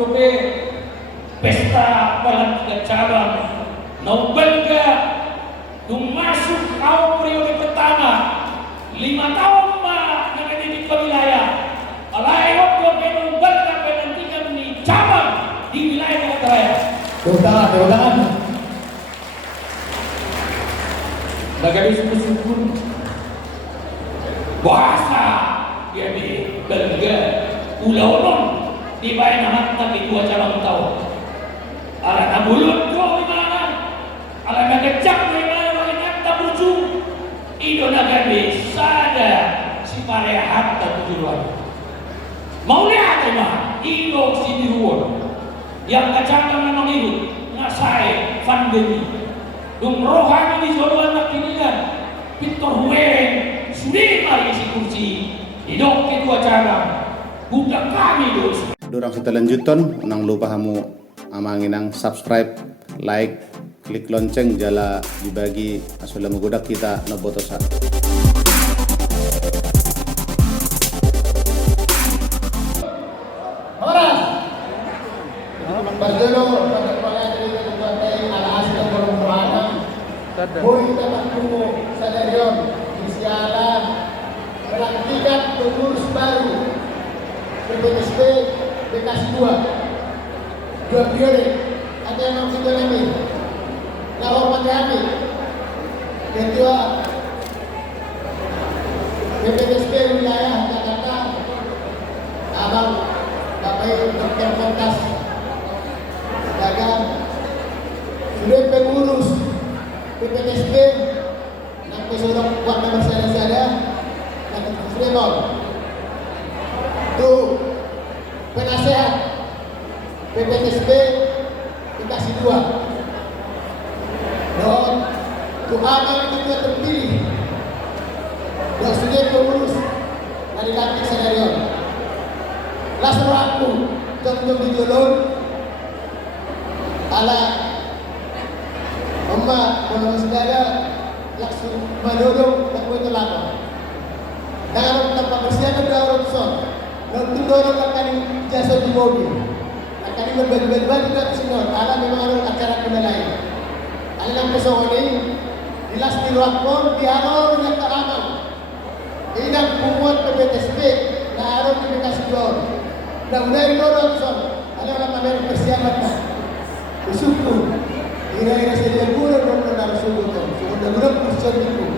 dobe pesta pelantikan cabang Naubalga dung masuk kau periode pertama 5 tahun yang ada di wilayah alaiot ko Naubalga pelantikan di cabang di wilayah Jakarta Raya. Tepuk tangan. Bagaimana syukur bahasa dia di Belga ulaunon di bayan anak tapi 2 cabang tahu ala nabulut ko imana ala nagacak ko imana makinat na buju ido nagabi sada si parehat na tujuan mau lihat imana ido si diruan yang kacang memang ikut ngasai pandemi dung rohani di zona anak pilihan Victor Hueng sudah mari isi kursi hidup kedua cabang bukan kami dos. Dorang kita lanjutan, nang lupa kamu amanginang subscribe, like, klik lonceng jala dibagi asal menggodak kita nobotosa. Horas. Berdulu pada pala dari ketuai alas dan perempuan. Boy dapat tunggu sadarion isialan pelantikan pengurus baru PPSP Bekasi 2 periode ada yang kita lagi kalau kami ketua PPSP wilayah Jakarta Abang Bapak Dr. Fontas dagang sudah pengurus PPSP sampai sudah buat nama saya dan Fremol tuh penasehat PPSP Bekasi 2 dan tuh abang itu terpilih yang sudah pengurus dari lantik senarion langsung aku jom di jalur ala Oma kalau saudara langsung mendorong dan itu lama dengan tempat bersiap dan orang son lalu dorong akan jasa di mobil akan berbagi-bagi juga semua ala memang ada acara kita lain ala yang pesawat ini jelas di luar dialog yang tak aman ini yang membuat PPSP nah harus dikasih jual dan mulai dorong son ala orang bersiap bersyukur kira-kira saja bulan dalam suku sudah kursus itu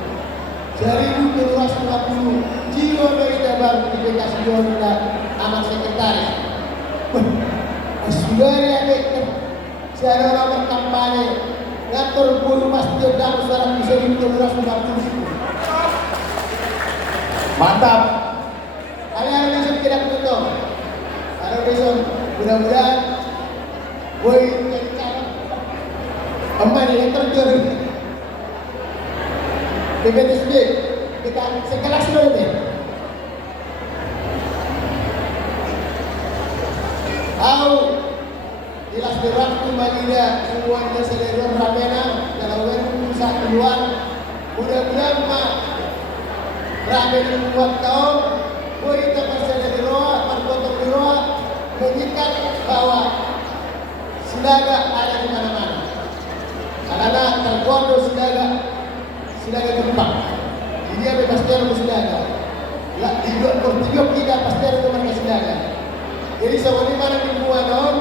1250 jiwa dari cabang di Bekasi Jawa amat sekretaris sudah ada secara orang kampanye ngatur guru pasti dan secara bisa itu 1250 mantap kalian bisa tidak betul ada bisa mudah-mudahan boy Kembali yang terjadi PPSP kita sekelas dulu tahu jelas waktu Madinah semuanya selera ramena dalam waktu saat keluar mudah-mudahan mak ramena membuat tahun kita bersama di roa berfoto di roa mengikat bahwa Silaga ada di mana-mana karena terkondo Silaga tempat ini ada pasti ada Silaga di 2/3 kita pasti ada mereka Silaga jadi seperti mana dibuat dong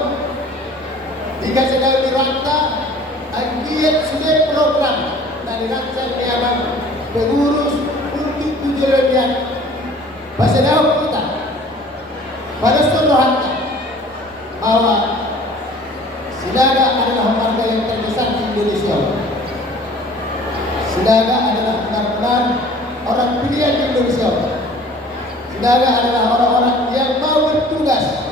jika sedang diranta agiat sudah program dan dirancang di abang pengurus untuk tujuan bahasa daun kita pada seluruh harta bahwa Silaga adalah warga yang terbesar di Indonesia. Silaga adalah benar-benar orang pilihan di Indonesia. Silaga adalah orang-orang yang mau bertugas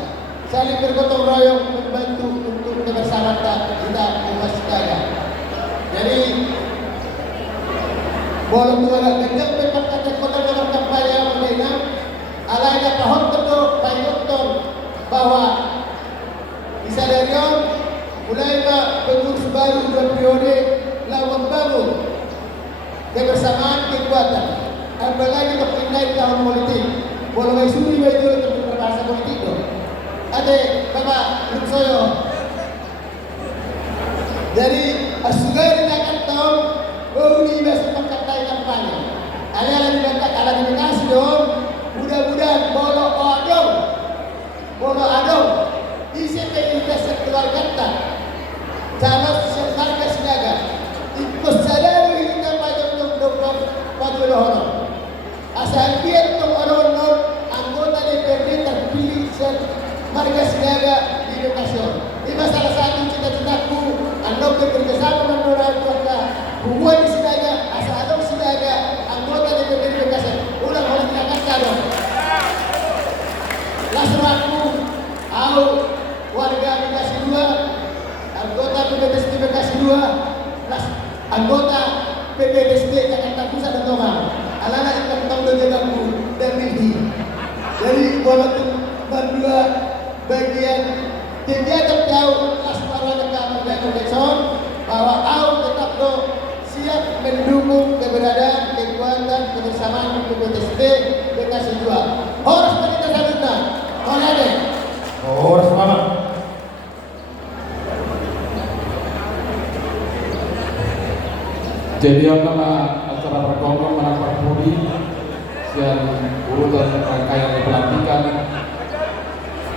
saling bergotong royong membantu untuk kebersamaan kita umat Silaga. Jadi boleh menolak kencang memang kata kota nomor kampanye mendengar alainya paham betul Doktor bahwa di Sadarion mulai pengurus baru 2 periode lawan bangun kebersamaan kekuatan apalagi berpindah tahun politik boleh suri itu untuk berbahasa politik ada Bapak Luksoyo. Jadi asugai dinakan tahu ini masih pakai kampanye. Ala dilakukan ala dikasih dong. Mudah-mudahan bolo adong isi pengintas keluarga kita. Jangan sekarang sinaga. Ikut sadar kita pajak dong pajak hono. Asal biar tuh orang anggota DPRD terpilih marga sinaga di lokasi. Ini salah satu cita-citaku. Anda bekerjasama dengan keluarga. Hubungan di sinaga, asal adong sinaga anggota DPRD lokasi. Ulang harus diangkat dong. Lasraku, au warga Bekasi 2, anggota PPDSD Bekasi 2, anggota PPDSD Jakarta Pusat dan Tomang. Anak-anak yang tahu denganku dan Milhi. Jadi walaupun berdua bagian kegiatan jauh asmara dekat Bekasi bahwa au tetap siap mendukung keberadaan, kekuatan, kebersamaan PPDSD Bekasi 2. Harus kita salutna. Oleh Horas mana? Jadi adalah acara berkelompok menangkap budi yang urutan rangkaian pelantikan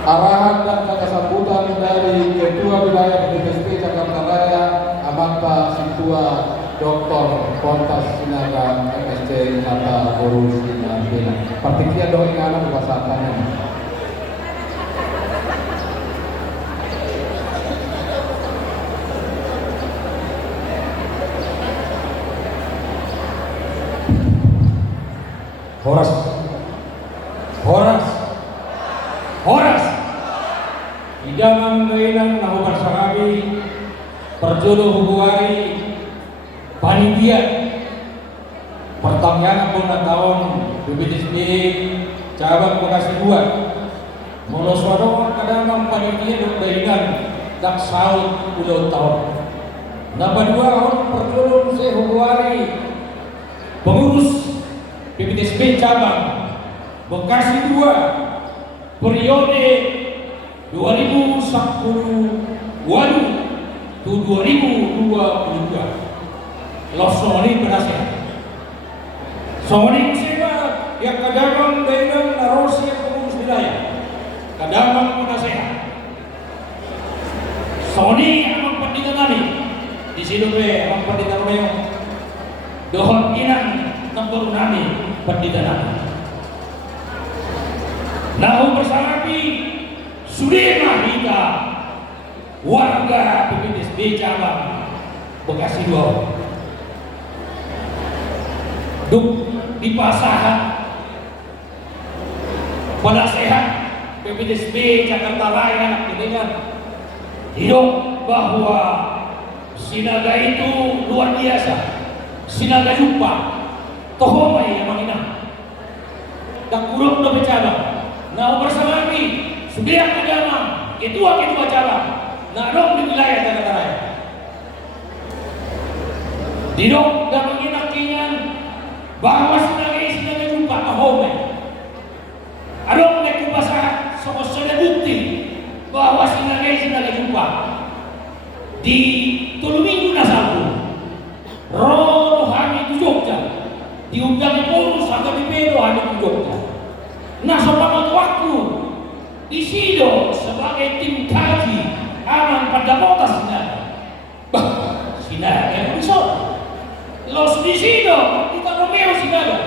arahan dan kata sambutan dari Ketua Wilayah PPDSD Jakarta Raya Amanta Situa Dr. Pontas Sinaga MSc Nata Borus Inambela. Partikia doa anak kewasatannya. Horas. Idaman kainan nahu bersarabi perjodoh hubuari panitia pertanyaan pun tahun BPDSD cabang Bekasi 2 moloswado kadang panitia dok kainan dak saut udah tahun. Nomor 2 perjodoh saya hubuari pengurus BPDSD cabang Bekasi 2 periode 2010 to 2022 losoni penasehat soni sema yang kadang dengan narosi pengurus wilayah kadang penasehat soni amang pendidikan di sini amang pendidikan yang dohon inang nombor nami pendidikan nahu bersarapi sudah kita warga PPDSD cabang Bekasi 2 duk di pasahan pada sehat PPDSD Jakarta Raya dengan hidup bahwa sinaga itu luar biasa sinaga jumpa tohomai yang menginang tak kurang udah bercabang. Nah bersama kami sudah agama ketua cabang nah di wilayah Jakarta Raya didok dan menginakinya bahwa sinaga jumpa kahome adong neku pasah sama bukti bahwa sinaga jumpa di Tuluminggu Nasabu Rono Hani di Jogja diundang pengurus atau di Pedo Hani di Jogja. Nah selama waktu di Sido sebagai tim kaji aman pada kota Sinaga. Bah, Sinaga yang bisa. Los di Sido kita Romeo Sinaga.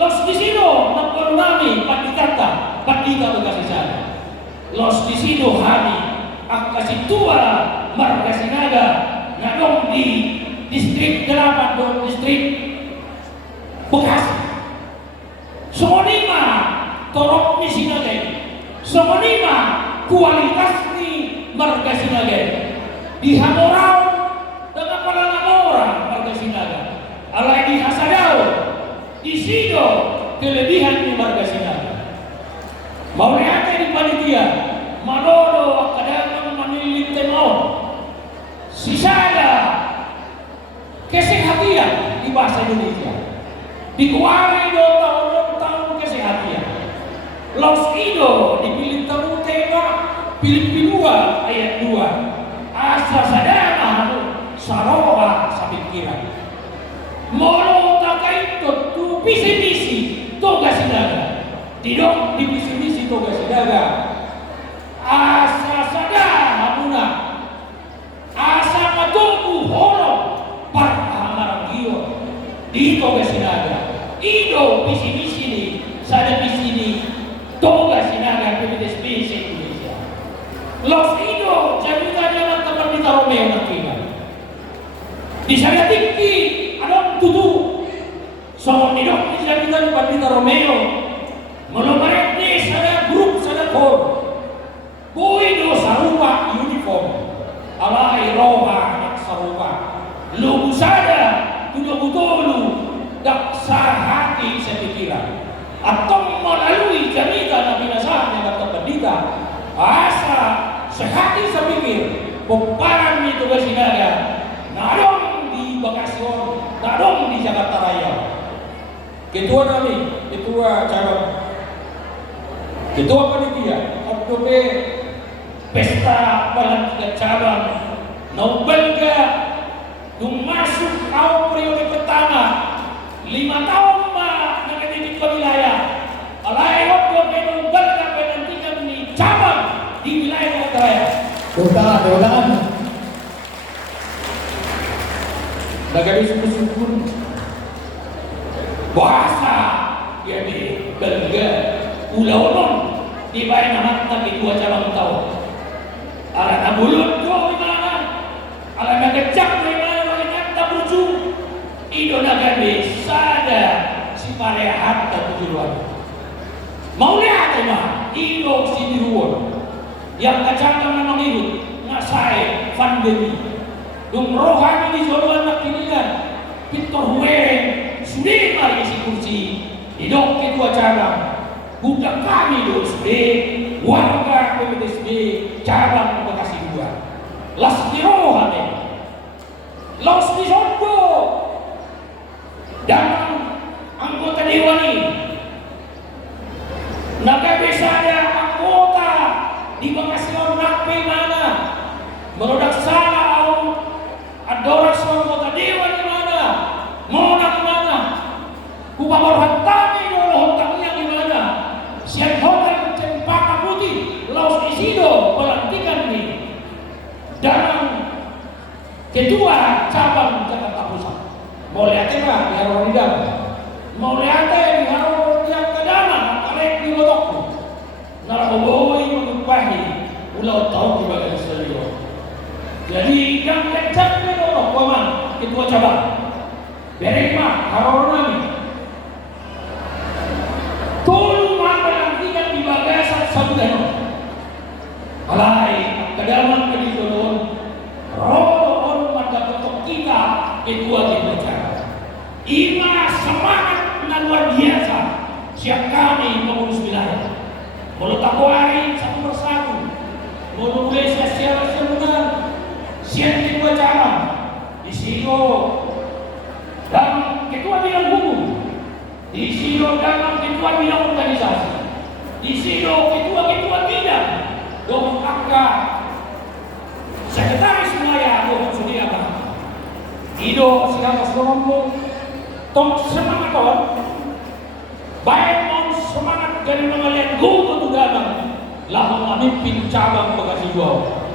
Los di Sido nak nami Pandikata Bekasi sana. Los di Sido Hani akasi tua marga Sinaga ngadong di distrik 8 distrik Bekasi. Sonima torok ni Sinaga. Sonima kualitas ni marga Sinaga. Di Hamorau dengan pandangan orang marga Sinaga. Alai di Hasadao di Sido kelebihan di marga Sinaga. Mau lihat di panitia Manodo kadang memilih temau. Sisada kesehatan di bahasa Indonesia. Dikuari 2 tahun kesehatan. Los Ido dipilih tamu tema pilih kedua ayat 2 asa sadana saroba sa pikiran molo takaito tu visi-misi toga sinaga tidok di visi-misi toga sinaga asa sadana muna asa matubu holo parhamarang iyo di toga sinaga ido visi-misi ni sada visi ni toga sinaga PBTSB sa Indonesia los ido janita jalan tempat di Romeo nakina di sana tinggi ada tutu so nidok di janita tempat di Romeo melomaret ni sada grup sada kor buido sarupa uniform alai roba nak sarupa lugu sada tudo butolu dak sahati sa pikiran atau melalui janita na binasahan yang kata pendita asa sehati sa pikir peparan ni tugas sinaga narong di Bagasion narong di Jakarta Raya ketua kami ketua cabang ketua panitia oktober pesta pelantikan cabang Nobelga dung masuk kau periode pertama 5 tahun mah nakadidik ke wilayah alai waktu Nobelga pelantikan di cabang di wilayah Jakarta Raya Tepuk tangan. negara syukur bahasa jadi Belga ulau non di bayi nama tapi 2 cabang tahu ala bulut kau mana ala ngecak mana orang tak berujung ido naga sada si parehat tak tujuan mau lihat mah ido si diruan yang kacang memang itu nggak saya pandemi dong rohani di jodoh anak kinian pintor hueng sudah mari si kursi hidup ketua cabang bukan kami dong sudah warga PBTSB cabang Bekasi 2 las di rohani las di sondo dan anggota dewan ini naga bisa ada anggota di Bekasi nak mana merodak salah adora anggota dewan di mana mau nak mana kupamor hatami dolo hutangnya di mana siap hotel Cempaka Putih Laos Isido pelantikan ini dan ketua cabang Jakarta Pusat mau lihat apa di Harodidam mau lihat di Harodidam Kedama karek di Lotokku naraboi mengupahi ulau tahu di bagian seluruh jadi yang kencang ni orang paman ketua cabang berima Harodami tolong pelantikan di bagasan sabudano alai kedaman kedidolon rodo on mata bentuk kita ketua cabang ima semangat dan luar biasa siap kami pengurus wilayah mulut takwari satu persatu mulut mulai siapa benar siap ketua cabang di sini dan ketua bidang hukum di sini dan ketua bidang organisasi di sini ketua bidang dong angka sekretaris wilayah dong sudia kan ido siapa selombo tong semangat on baik mau semangat dari mengalian guru tuganan lah memimpin cabang Bekasi 2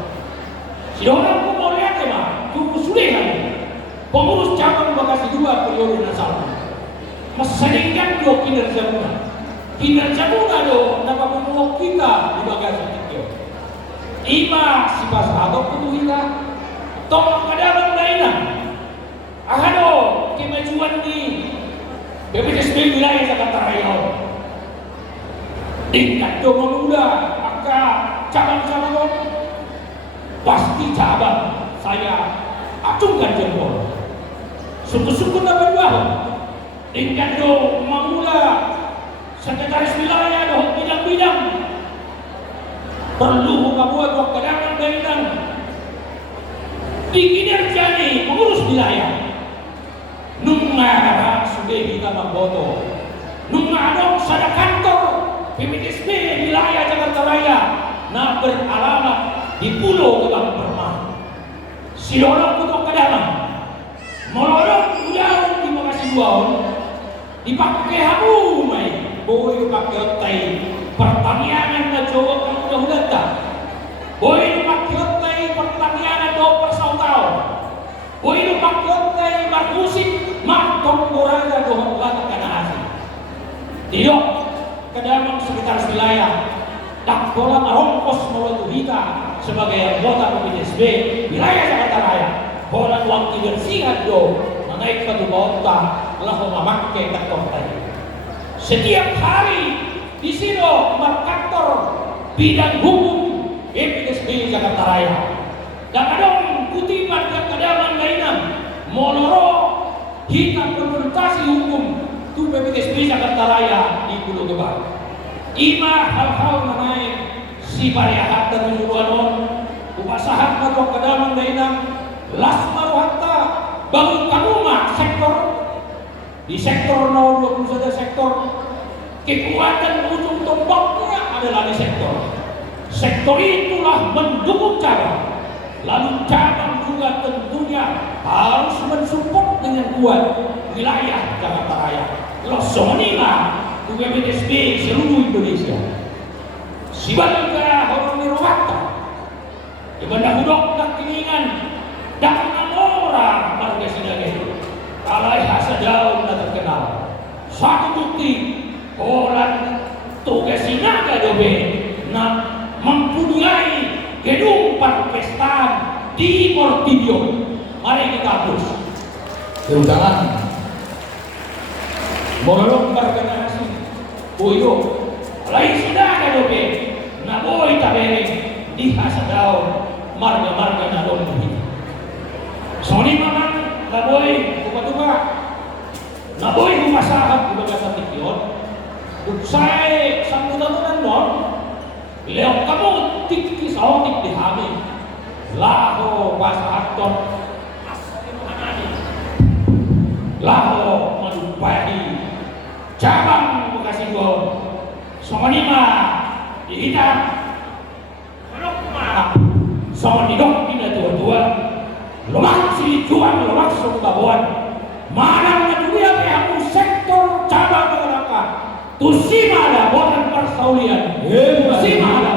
si orang pun mau lihat mah tunggu sudah kan pengurus cabang Bekasi 2 periode nasal meseningkan do kinerja muna do dapat menguak kita di Bekasi 3 ima si pas atau kutuhila tolong kadaban lainah ahado kemajuan di PBTSB wilayah Jakarta Raya tingkat do memuda maka cabang-cabang pasti cabang saya acungkan jempol syukur-syukur dapat dua tingkat do memuda sekretaris wilayah do bidang-bidang perlu membuat wakadaman dan di kinerja nih pengurus wilayah nungara sudah kita memboto nungara sada kantor PBTSB wilayah Jakarta Raya nah beralamat di Pulau Gebang Permai. Silolong kutuk Kadamang, molorong ulang di Bekasi Duaon, dipakai habu mai, boy pakai otai, pertanian na jawab ng udah tak, boy pakai otai pertanian do persautau, boy pakai otai bermusik, matong boraga do hongkata kanasi. Tidak, Kadamang sekitar wilayah. Tak bola merompos Mawatu Hita sebagai anggota Komite SB wilayah Jakarta Raya. Bola uang dibersihan do menaik pada bawah lalu memakai kantor tadi. Setiap hari di sini kantor bidang hukum PPSB Jakarta Raya. Dan ada kutipan Kadamang lainnya monoro hita konfrontasi hukum tu PPSB Jakarta Raya di Pulau Gebang. Ima hal-hal mengenai si pariahat dan tujuan upasahat atau Kadamang dainang las maruhatta bangun kamuma sektor di sektor 21 sektor kekuatan ujung tombaknya adalah di sektor itulah mendukung cabang, lalu cabang juga tentunya harus mensupport dengan kuat wilayah Jakarta Raya. Losonima PPSB seluruh Indonesia. Sibalga orang Nirwata, ibanda hudok tak kiningan, dak orang warga Sinaga. Kalai hasa daun na terkenal. Satu bukti orang tugas Sinaga dobe na mempunyai gedung perpestaan di Mortidio. Mari kita hapus. Terutama Morolong berkenaan Boyo, lain Sinaga dobe, na boy tabere di hasa daun marga-marga na doon buhi. Soni mamang na boy buka-buka, na boy bumasahap buka sa tikyon. Duksay sambutan non, leok kamu tikki sa otik di hami, laho basahaton, laho manumpahi, cabang Bekasi Duaon, songonima dihitam, melokma, songon didok ina tua-tua, lomak si juang lomak sumbabuan, manang na dunia pehamu sektor cabang Kelaka, tusima ada botan persaulian, tusima ada